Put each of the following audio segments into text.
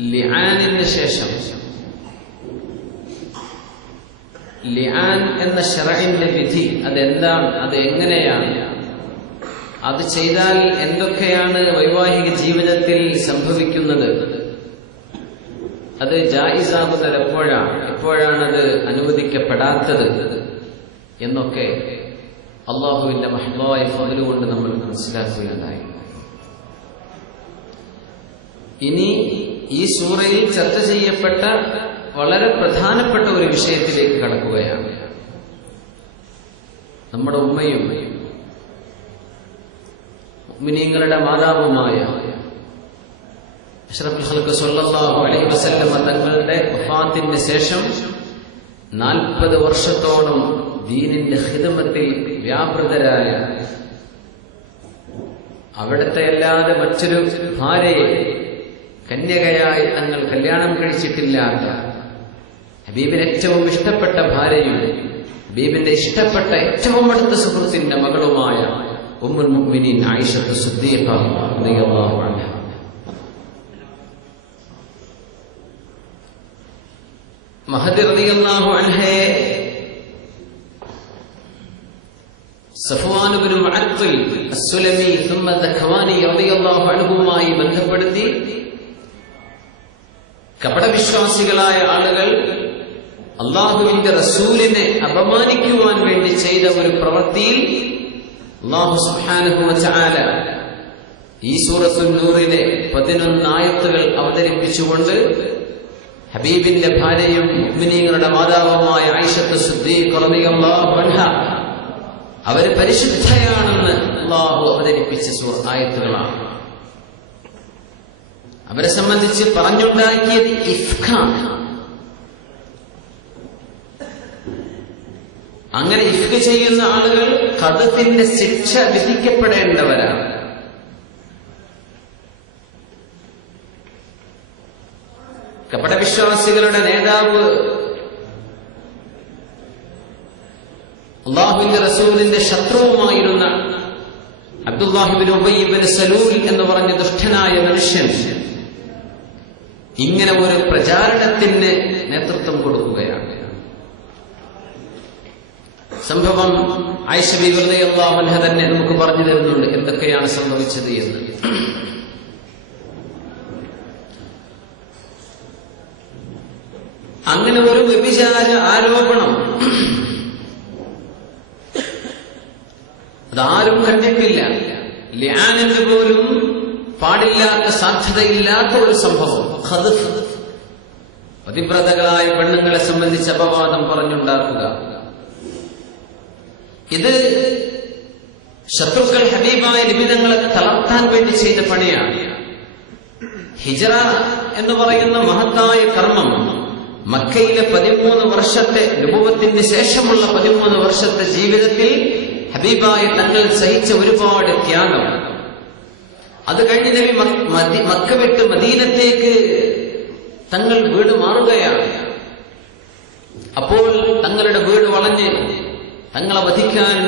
ലിആനിന് ശേഷം ലിആൻ എന്ന ഷറഇന്റെ വിധി അതെന്താണ്? അത് എങ്ങനെയാണ് അത് ചെയ്താൽ എന്തൊക്കെയാണ് വൈവാഹിക ജീവിതത്തിൽ സംഭവിക്കുന്നത്? അത് ജായിസാകുന്നത് എപ്പോഴാണ്? എപ്പോഴാണത് അനുവദിക്കപ്പെടാത്തത്? എന്നൊക്കെ അള്ളാഹുവിന്റെ മഹ്ലായ ഫതിലുകൊണ്ട് നമ്മൾ മനസ്സിലാക്കുകയുണ്ടായി. ഇനി ഈ സൂറയിൽ ചർച്ച ചെയ്യപ്പെട്ട വളരെ പ്രധാനപ്പെട്ട ഒരു വിഷയത്തിലേക്ക് കടക്കുകയാണ്. നമ്മുടെ ഉമ്മയും മുഅ്മിനീങ്ങളുടെ മാതാവുമായ അലൈഹി തങ്ങളുടെ വഫാത്തിന് ശേഷം നാൽപ്പത് വർഷത്തോളം ദീനിന്റെ ഹിതമത്തിൽ വ്യാപൃതരായ അവിടുത്തെ അല്ലാതെ മറ്റൊരു ഭാര്യയെ കന്യകയായി തങ്ങൾ കല്യാണം കഴിച്ചിട്ടില്ലാത്ത ഹബീബിന് ഏറ്റവും ഇഷ്ടപ്പെട്ട ഭാര്യയും ഹബീബിന്റെ ഇഷ്ടപ്പെട്ട ഏറ്റവും അടുത്ത സുഹൃത്തിന്റെ മകളുമായ ഉമ്മുൽ മുഅ്മിനീൻ റളിയല്ലാഹു അൻഹ. റളിയല്ലാഹു റളിയല്ലാഹു ബന്ധപ്പെടുത്തി കപടവിശ്വാസികളായ ആളുകൾ അള്ളാഹുവിന്റെ റസൂലിനെ അപമാനിക്കുവാൻ വേണ്ടി ചെയ്ത ഒരു പ്രവൃത്തിയിൽ അള്ളാഹു സുബ്ഹാനഹു വതആല ഈ സൂറത്തു നൂറിലെ പതിനൊന്ന് ആയത്തുകൾ അവതരിപ്പിച്ചുകൊണ്ട് ഹബീബിന്റെ ഭാര്യയും മുഅ്മിനീങ്ങളുടെ മാതാവുമായ ആയിഷത്ത് ശുദ്ധി അൻഹ അവർ പരിശുദ്ധയാണെന്ന് അള്ളാഹു അവതരിപ്പിച്ച ആയത്തുകളാണ്. അവരെ സംബന്ധിച്ച് പറഞ്ഞുണ്ടാക്കിയത് ഇഫ്ഖാണ്. അങ്ങനെ ഇഫ്ക ചെയ്യുന്ന ആളുകൾ കഥത്തിന്റെ ശിക്ഷ വിധിക്കപ്പെടേണ്ടവരാണ്. കപടവിശ്വാസികളുടെ നേതാവ് അള്ളാഹുവിന്റെ റസൂലിന്റെ ശത്രുവുമായിരുന്ന അബ്ദുല്ലാഹിബിൻ ഉബൈബിൻ സലൂൽ എന്ന് പറഞ്ഞ ദുഷ്ടനായ മനുഷ്യൻ ഇങ്ങനെ ഒരു പ്രചാരണത്തിന് നേതൃത്വം കൊടുക്കുകയാണ്. സംഭവം മനഹ തന്നെ നമുക്ക് പറഞ്ഞു തരുന്നുണ്ട് എന്തൊക്കെയാണ് സംഭവിച്ചത് എന്ന്. അങ്ങനെ ഒരു വ്യഭിചാര ആരോപണം. അതാരും കണ്ടിട്ടില്ല ലിയാനെന്ന് പോലും പാടില്ലാത്ത സാധ്യതയില്ലാത്ത ഒരു സംഭവം. പതിവ്രതകളായ പെണ്ണുങ്ങളെ സംബന്ധിച്ച് അപവാദം പറഞ്ഞുണ്ടാക്കുക. ഇത് ശത്രുക്കൾ ഹബീബായ നിമിതങ്ങളെ തളർത്താൻ വേണ്ടി ചെയ്ത പണിയാണ്. ഹിജറ എന്ന് പറയുന്ന മഹത്തായ കർമ്മം മക്കയിലെ പതിമൂന്ന് വർഷത്തെ രൂപത്തിന് ശേഷമുള്ള പതിമൂന്ന് വർഷത്തെ ജീവിതത്തിൽ ഹബീബായ തങ്ങൾ സഹിച്ച ഒരുപാട് ത്യാഗം. അത് കഴിഞ്ഞ് നബി മക്ക വിട്ട് മദീനത്തേക്ക് തങ്ങൾ വീട് മാറുകയാണ്. അപ്പോൾ തങ്ങളുടെ വീട് വളഞ്ഞ് തങ്ങളെ വധിക്കാൻ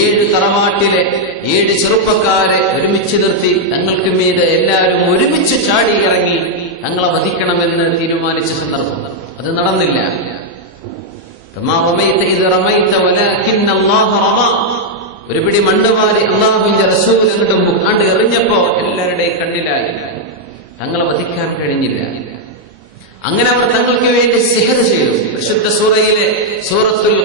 ഏഴ് തറവാട്ടിലെ ഏഴ് ചെറുപ്പക്കാരെ ഒരുമിച്ച് നിർത്തി തങ്ങൾക്ക് മീത് എല്ലാവരും ഒരുമിച്ച് ചാടി ഇറങ്ങി തങ്ങളെ വധിക്കണമെന്ന് തീരുമാനിച്ച സന്ദർഭം. അത് നടന്നില്ല. ഒരു പിടി മണ്ണുവാരി അള്ളാഹുവിന്റെ റസൂൽ എന്നിട്ടും മുക്കാണ്ട് എറിഞ്ഞപ്പോ എല്ലാവരുടെയും കണ്ണിലായി. തങ്ങളെ വധിക്കാൻ കഴിഞ്ഞില്ല. അങ്ങനെ അവർ തങ്ങൾക്ക് വേണ്ടി സിഹർ ചെയ്തു. വിശുദ്ധ സൂറയിലെ സൂറത്തുൽ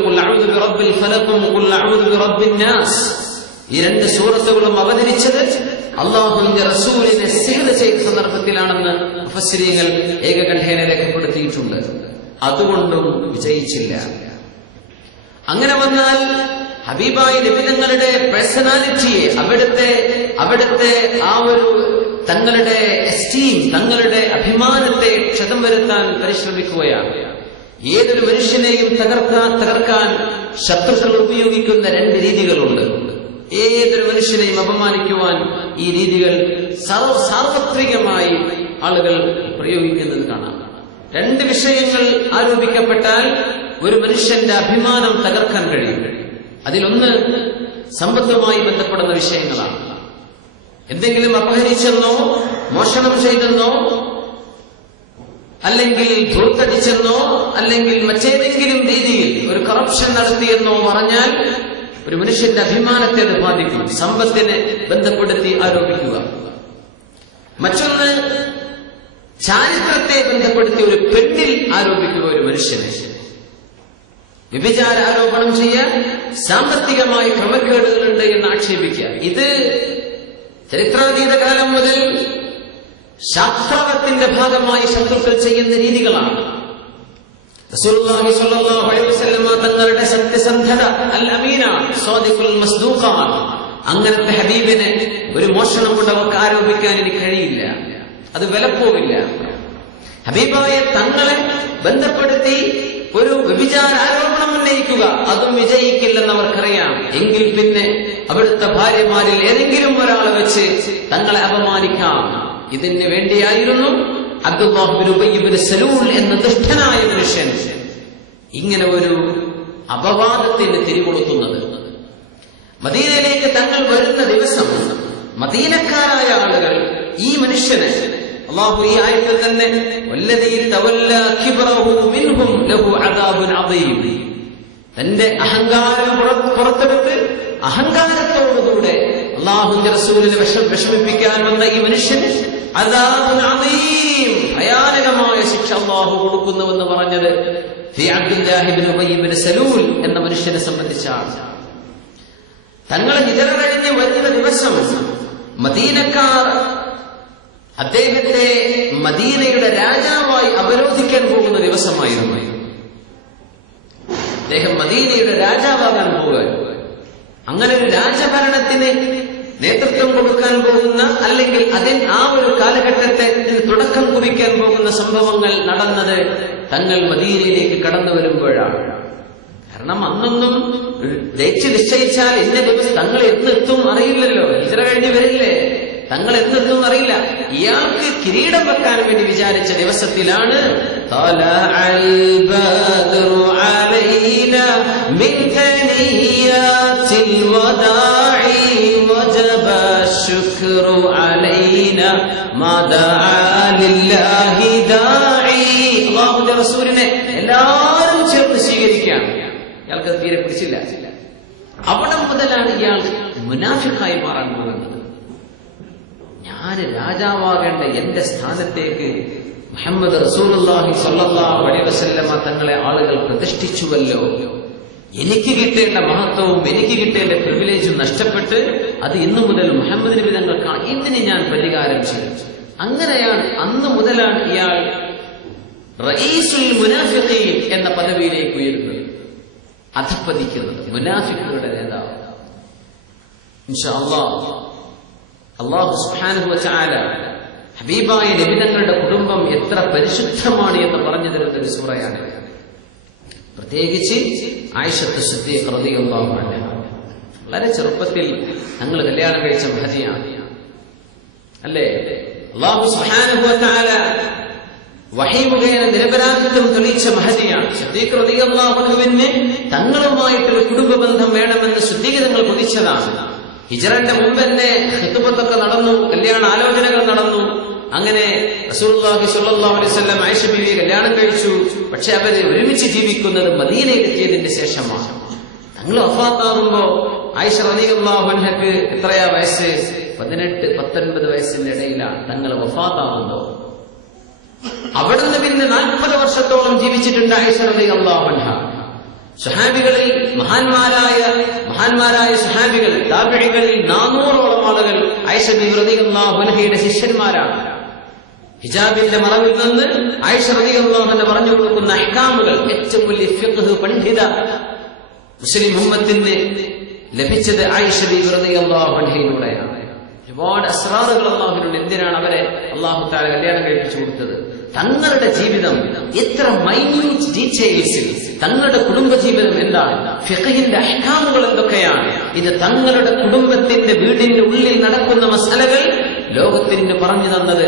ഈ രണ്ട് സൂറത്തുകളും അവതരിച്ചത് അള്ളാഹുവിന്റെ റസൂലിനെ സിഹർ ചെയ്ത സന്ദർഭത്തിലാണെന്ന് മുഫസ്സിരീങ്ങൾ ഏകകണ്ഠേന രേഖപ്പെടുത്തിയിട്ടുണ്ട്. അതുകൊണ്ടും വിജയിച്ചില്ല. അങ്ങനെ വന്നാൽ ഹബീബായ നിബിധങ്ങളുടെ പേഴ്സണാലിറ്റിയെ അവിടുത്തെ അവിടുത്തെ ആ ഒരു തങ്ങളുടെ എസ്റ്റീം തങ്ങളുടെ അഭിമാനത്തെ ക്ഷതം വരുത്താൻ പരിശ്രമിക്കുകയാണ്. ഏതൊരു മനുഷ്യനെയും തകർക്കാൻ തകർക്കാൻ ശത്രുക്കൾ ഉപയോഗിക്കുന്ന രണ്ട് രീതികളുണ്ട്. ഏതൊരു മനുഷ്യനെയും അപമാനിക്കുവാൻ ഈ രീതികൾ സാർവത്രികമായി ആളുകൾ പ്രയോഗിക്കുന്നത് കാണാം. രണ്ട് വിഷയങ്ങൾ ആരോപിക്കപ്പെട്ടാൽ ഒരു മനുഷ്യന്റെ അഭിമാനം തകർക്കാൻ കഴിയും. അതിലൊന്ന് സമ്പത്തുമായി ബന്ധപ്പെടുന്ന വിഷയങ്ങളാണ്. എന്തെങ്കിലും അപഹരിച്ചെന്നോ മോഷണം ചെയ്തെന്നോ അല്ലെങ്കിൽ ധൂർത്തടിച്ചെന്നോ അല്ലെങ്കിൽ മറ്റേതെങ്കിലും രീതിയിൽ ഒരു കറപ്ഷൻ നടത്തിയെന്നോ പറഞ്ഞാൽ ഒരു മനുഷ്യന്റെ അഭിമാനത്തെ അത് ബാധിക്കും. സമ്പത്തിനെ ബന്ധപ്പെടുത്തി ആരോപിക്കുക. മറ്റൊന്ന് ചാരിത്രത്തെ ബന്ധപ്പെടുത്തി ഒരു പെണ്ണിൽ ആരോപിക്കുക ഒരു മനുഷ്യനെ. വ്യഭിചാര ആരോപണം ചെയ്യാൻ സാമ്പത്തികമായി ക്രമക്കേടുകളുണ്ട് എന്ന് ആക്ഷേപിക്കുക. ഇത് ചരിത്രാതീത കാലം മുതൽ ശാസ്ത്രത്തിന്റെ ഭാഗമായി ശത്രുക്കൾ ചെയ്യുന്ന രീതികളാണ്. തങ്ങളുടെ സത്യസന്ധത അൽ അമീനാണ് അങ്ങനത്തെ ഹബീബിനെ ഒരു മോഷണം കൊണ്ട് അവർക്ക് ആരോപിക്കാൻ എനിക്ക് കഴിയില്ല. അത് വിലപ്പോവില്ല. ഹബീബായ തങ്ങളെ ബന്ധപ്പെടുത്തി ഒരു വ്യഭിചാര ആരോപണം ഉന്നയിക്കുക. അതും വിജയിക്കില്ലെന്ന് അവർക്കറിയാം എങ്കിൽ പിന്നെ അവിടുത്തെ ഭാര്യമാരിൽ ഏതെങ്കിലും ഒരാളെ വെച്ച് തങ്ങളെ അപമാനിക്കാം. ഇതിന് വേണ്ടിയായിരുന്നു അബ്ദുല്ലാഹുബിൻ സലൂൾ എന്ന ദുഷ്ടനായ മനുഷ്യൻ ഇങ്ങനെ ഒരു അപവാദത്തിന് തിരികൊളുത്തുന്നത്. മദീനയിലേക്ക് തങ്ങൾ വരുന്ന ദിവസം മദീനക്കാരായ ആളുകൾ ഈ മനുഷ്യന് അള്ളാഹു ഈ ആയത്തിൽ തന്നെ തന്റെ അഹങ്കാരം പുറ- പുറത്തെടുത്ത് അഹങ്കാരത്തോടുകൂടെ അള്ളാഹുന്റെ റസൂലിനെ വിഷ വിഷമിപ്പിക്കാൻ വന്ന ഈ മനുഷ്യന് ഭയാനകമായ ശിക്ഷ അള്ളാഹു കൊടുക്കുന്നുവെന്ന് പറഞ്ഞത് സലൂൽ എന്ന മനുഷ്യനെ സംബന്ധിച്ചാണ്. തങ്ങൾ ഹിജറ കഴിഞ്ഞ് വരുന്ന ദിവസം മദീനക്കാർ അദ്ദേഹത്തെ മദീനയുടെ രാജാവായി അവരോധിക്കാൻ പോകുന്ന ദിവസമായിരുന്നു. അദ്ദേഹം മദീനയുടെ രാജാവാകാൻ പോകാൻ അങ്ങനെ ഒരു രാജഭരണത്തിന് നേതൃത്വം കൊടുക്കാൻ പോകുന്ന അല്ലെങ്കിൽ അതിൽ ആ ഒരു കാലഘട്ടത്തെ തുടക്കം കുറിക്കാൻ പോകുന്ന സംഭവങ്ങൾ നടന്നത് തങ്ങൾ മദീനയിലേക്ക് കടന്നു വരുമ്പോഴാണ്. കാരണം അന്നൊന്നും ഡേറ്റ് നിശ്ചയിച്ചാൽ ഇന്ന ദിവസം തങ്ങൾ എന്നെത്തും അറിയില്ലല്ലോ. ഹിജറ കഴിഞ്ഞ് വരില്ലേ? തങ്ങൾ എന്തെന്നു അറിയില്ല. ഇയാൾക്ക് കിരീടം വെക്കാൻ വേണ്ടി വിചാരിച്ച ദിവസത്തിലാണ് എല്ലാരും ചേർത്ത് സ്വീകരിക്കുകയാണ്. ഇയാൾക്ക് തീരെ പിടിച്ചില്ല. അവിടെ മുതലാണ് ഇയാൾ മുനാഫിക്കായി മാറാൻ പോകുന്നത്. ഞാൻ രാജാവാകേണ്ട എന്റെ സ്ഥാനത്തേക്ക് മുഹമ്മദ് റസൂലുള്ളാഹി സ്വല്ലല്ലാഹു വസല്ലമ തങ്ങളെ ആളുകൾ പ്രതിഷ്ഠിച്ചുവല്ലോ? എനിക്ക് കിട്ടേണ്ട മഹത്വവും എനിക്ക് കിട്ടേണ്ട പ്രിവിലേജും നഷ്ടപ്പെട്ട് അത് ഇന്നു മുതൽ മുഹമ്മദ് നബി തങ്ങൾക്കാണ്. ഇതിന് ഞാൻ പരിഹാരം ചെയ്യും. അങ്ങനെയാണ് അന്ന് മുതലാണ് ഇയാൾ റഈസുൽ മുനാഫിഖീൻ എന്ന പദവിയിലേക്ക് ഉയരുന്നത്. അധപ്പതിക്കുന്നത് മുനാഫിക്കുകളുടെ നേതാവ്. ഇൻഷാ അല്ലാഹ് അള്ളാഹു വതആല ഹബീബായ നിബിതങ്ങളുടെ കുടുംബം എത്ര പരിശുദ്ധമാണ് എന്ന് പറഞ്ഞു തരുന്ന ഒരു സൂറയാണ് പ്രത്യേകിച്ച് ആയിഷത്ത് സിദ്ദീഖ് അൻഹ. വളരെ ചെറുപ്പത്തിൽ ഞങ്ങൾ കല്യാണം കഴിച്ച മഹതിയാണ്. അല്ലേ? അള്ളാഹു വതആല വഹി മുഖേന നിരപരാധിത്വം തെളിയിച്ച മഹതിയാണ്. സിദ്ദീഖ് റളിയല്ലാഹു അൻഹുവിന് തങ്ങളുമായിട്ട് ഒരു കുടുംബ ബന്ധം വേണമെന്ന് ശുദ്ധീകരങ്ങൾ കൊതിച്ചതാണ്. ഹിജറന്റെ മുമ്പ് തന്നെ ഹിത്തുപത്തൊക്കെ നടന്നു കല്യാണ ആലോചനകൾ നടന്നു. അങ്ങനെ റസൂലുള്ളാഹി സ്വല്ലല്ലാഹു അലൈഹി വസല്ലം ആയിഷ കല്യാണം കഴിച്ചു. പക്ഷെ അവർ ഒരുമിച്ച് ജീവിക്കുന്നത് മദീനയിലെത്തിയതിന്റെ ശേഷമാണ്. തങ്ങൾ വഫാത്താകുമ്പോ ആയിഷ അൻഹക്ക് എത്രയാ വയസ്സ്? പതിനെട്ട് പത്തൊൻപത് വയസ്സിന്റെ ഇടയിലാണ് തങ്ങൾ വഫാത്താകുമ്പോ അവിടുന്ന് പിന്നെ നാൽപ്പത് വർഷത്തോളം ജീവിച്ചിട്ടുണ്ട് ആയിഷ റളിയല്ലാഹു അൻഹ. സുഹാബികളിൽ മഹാന്മാരായ മഹാന്മാരായ സുഹാബികൾ താപിഴികളിൽ നാനൂറോളം ആളുകൾ ആയിഷ റളിയല്ലാഹുൻഹയുടെ ശിഷ്യന്മാരാണ്. ഹിജാബിന്റെ മറവിൽ നിന്ന് ആയിഷ റളിയല്ലാഹുവിനെ പറഞ്ഞു കൊടുക്കുന്ന അഹ്കാമുകൾ ഏറ്റവും വലിയ ഫിഖ് പണ്ഡിത മുസ്ലിം മുഹമ്മത്തിന് ലഭിച്ചത് ആയിഷ റളിയല്ലാഹുൻഹയിലൂടെയാണ് ഒരുപാട് അസ്രാറുകൾ അള്ളാഹുവിനുണ്ട് എന്തിനാണ് അവരെ അള്ളാഹു താര കല്യാണം കഴിപ്പിച്ചു കൊടുത്തത്? തങ്ങളുടെ ജീവിതം എത്ര മൈന്യൂട്ട് ഡീറ്റെയിൽസിൽ തങ്ങളുടെ കുടുംബജീവിതം എന്താണ് ഫിഖഹിന്റെ അഹ്കാമുകൾ എന്തൊക്കെയാണ് ഇത് തങ്ങളുടെ കുടുംബത്തിന്റെ വീടിന്റെ ഉള്ളിൽ നടക്കുന്ന മസലകൾ ലോകത്തിന് പറഞ്ഞു തന്നത്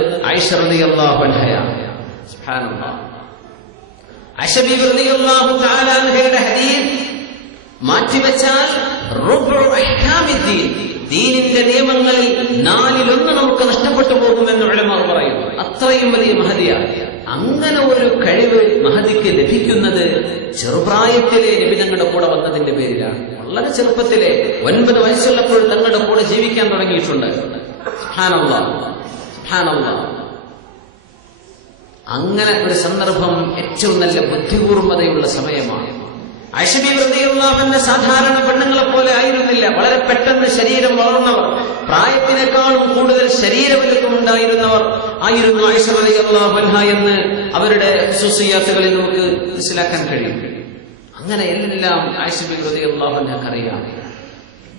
മാറ്റിവെച്ചാൽ ദീനിന്റെ നിയമങ്ങളിൽ നാലിലൊന്ന് നമുക്ക് നഷ്ടപ്പെട്ടു പോകുമെന്ന് ഉലമാർ പറയുന്നു. അത്രയും വലിയ മഹതിയാണ് അങ്ങനെ ഒരു കഴിവ് മഹതിക്ക് ലഭിക്കുന്നത് ചെറുപ്രായത്തിലെ നബി തങ്ങളുടെ കൂടെ വന്നതിന്റെ പേരിലാണ്. വളരെ ചെറുപ്പത്തിലെ ഒൻപത് വയസ്സുള്ളപ്പോൾ തങ്ങളുടെ കൂടെ ജീവിക്കാൻ തുടങ്ങിയിട്ടുണ്ട്. അങ്ങനെ ഒരു സന്ദർഭം ഏറ്റവും നല്ല ബുദ്ധിപൂർവതയുള്ള സമയമാണ്. ഐഷബിന്റെ സാധാരണ പെണ്ണുങ്ങളെ പോലെ ആയിരുന്നില്ല. വളരെ പെട്ടെന്ന് ശരീരം വളർന്നവർ. പ്രായത്തിനേക്കാളും കൂടുതൽ ശരീരവലുപ്പം ഉണ്ടായിരുന്നവർ ആയിരുന്നു ഐഷബിഅള്ളാഹൻഹ എന്ന് അവരുടെ സുസിയാത്തുകളിൽ നമുക്ക് മനസ്സിലാക്കാൻ കഴിയും. അങ്ങനെ എല്ലാം അള്ളാഹുനക്ക് അറിയാം.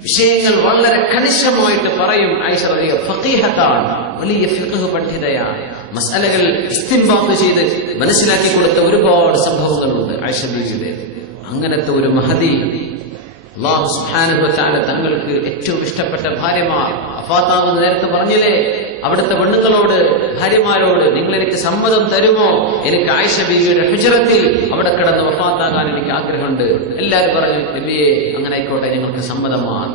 വിഷയങ്ങൾ വളരെ കണിശമായിട്ട് പറയും ഐഷ റളിയ ഫഖീഹത്താണ്. വലിയ ഫിഖ് പണ്ഡിതയാണ് മസാലകൾ ഇസ്തിംബാത്ത് ചെയ്ത് മനസ്സിലാക്കി കൊടുത്ത ഒരുപാട് സംഭവങ്ങളുണ്ട് ഐശ്വര്യ ബീവിയുടെ അങ്ങനത്തെ ഒരു മഹദി അള്ളാഹു സുബ്ഹാനഹു വതആല തങ്ങൾക്ക് ഏറ്റവും ഇഷ്ടപ്പെട്ട ഭാര്യമാർ. അഫാത്താവ് നേരത്തെ പറഞ്ഞില്ലേ അവിടുത്തെ പെണ്ണുങ്ങളോട് ഭാര്യമാരോട് നിങ്ങൾ എനിക്ക് സമ്മതം തരുമോ? എനിക്ക് ആയിഷ ബീവിയുടെ ഹുചറത്തിൽ അവിടെ കിടന്ന് വഫാത്താകാൻ എനിക്ക് ആഗ്രഹമുണ്ട്. എല്ലാവരും പറഞ്ഞു നബിയെ അങ്ങനെ ആയിക്കോട്ടെ ഞങ്ങൾക്ക് സമ്മതമാണ്.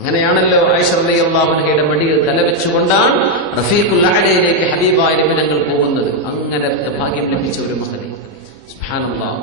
അങ്ങനെയാണല്ലോ ആയിഷ റളിയല്ലാഹുഅൻഹയുടെ മടിയിൽ തലവെച്ചുകൊണ്ടാണ് റഫീഖുൽ അലയിലേക്ക് ഹബീബായ നിമിനങ്ങൾ പോകുന്നത്. അങ്ങനത്തെ ഭാഗ്യം ലഭിച്ച ഒരു മഹതി സുബ്ഹാനല്ലാഹ്.